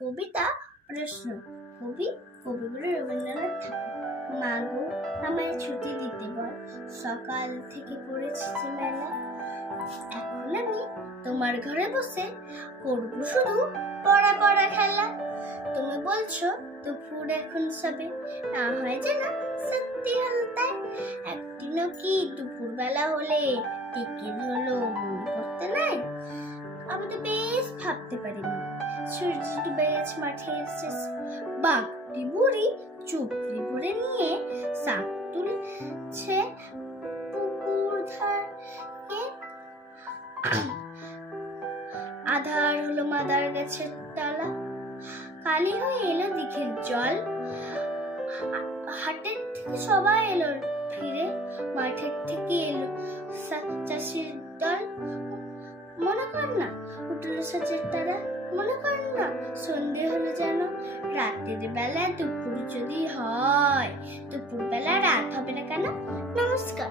কবিতা প্রশ্ন। কবি কবিগুরু রবীন্দ্রনাথ ঠাকুর। মা গো, আমায় ছুটি দিতে বল, সকাল থেকে পড়েছি যে মেলা। এখন আমি তোমার ঘরে বসে করব শুধু পড়া পড়া খেলা। তুমি বলছো দুপুর এখন সবে, না হয় যেন সত্যি হলো তাই। একদিনও কি দুপুর বেলা হলে টিকিট হলো মনে করতে নাই? আমি তো বেশ ভাবতে পারিনি। সূর্য ডুবে গেছে মাঠের শেষে, বাঘটি বুড়ি চুপড়ি ভরে নিয়ে শাক তুলছে পুকুর ধারে। আধার হলো মাদার গাছের তলা, কালি হয়ে এলো দিঘির জল। হাটের থেকে সবাই এলো ফিরে, মাঠের থেকে এলো চাষির দল। মনে কর না উঠল সাজের তারা, মনে কর না সন্ধে হলো যেন। রাতের বেলা দুপুর যদি হয়, দুপুর বেলা রাত হবে না কেন? নমস্কার।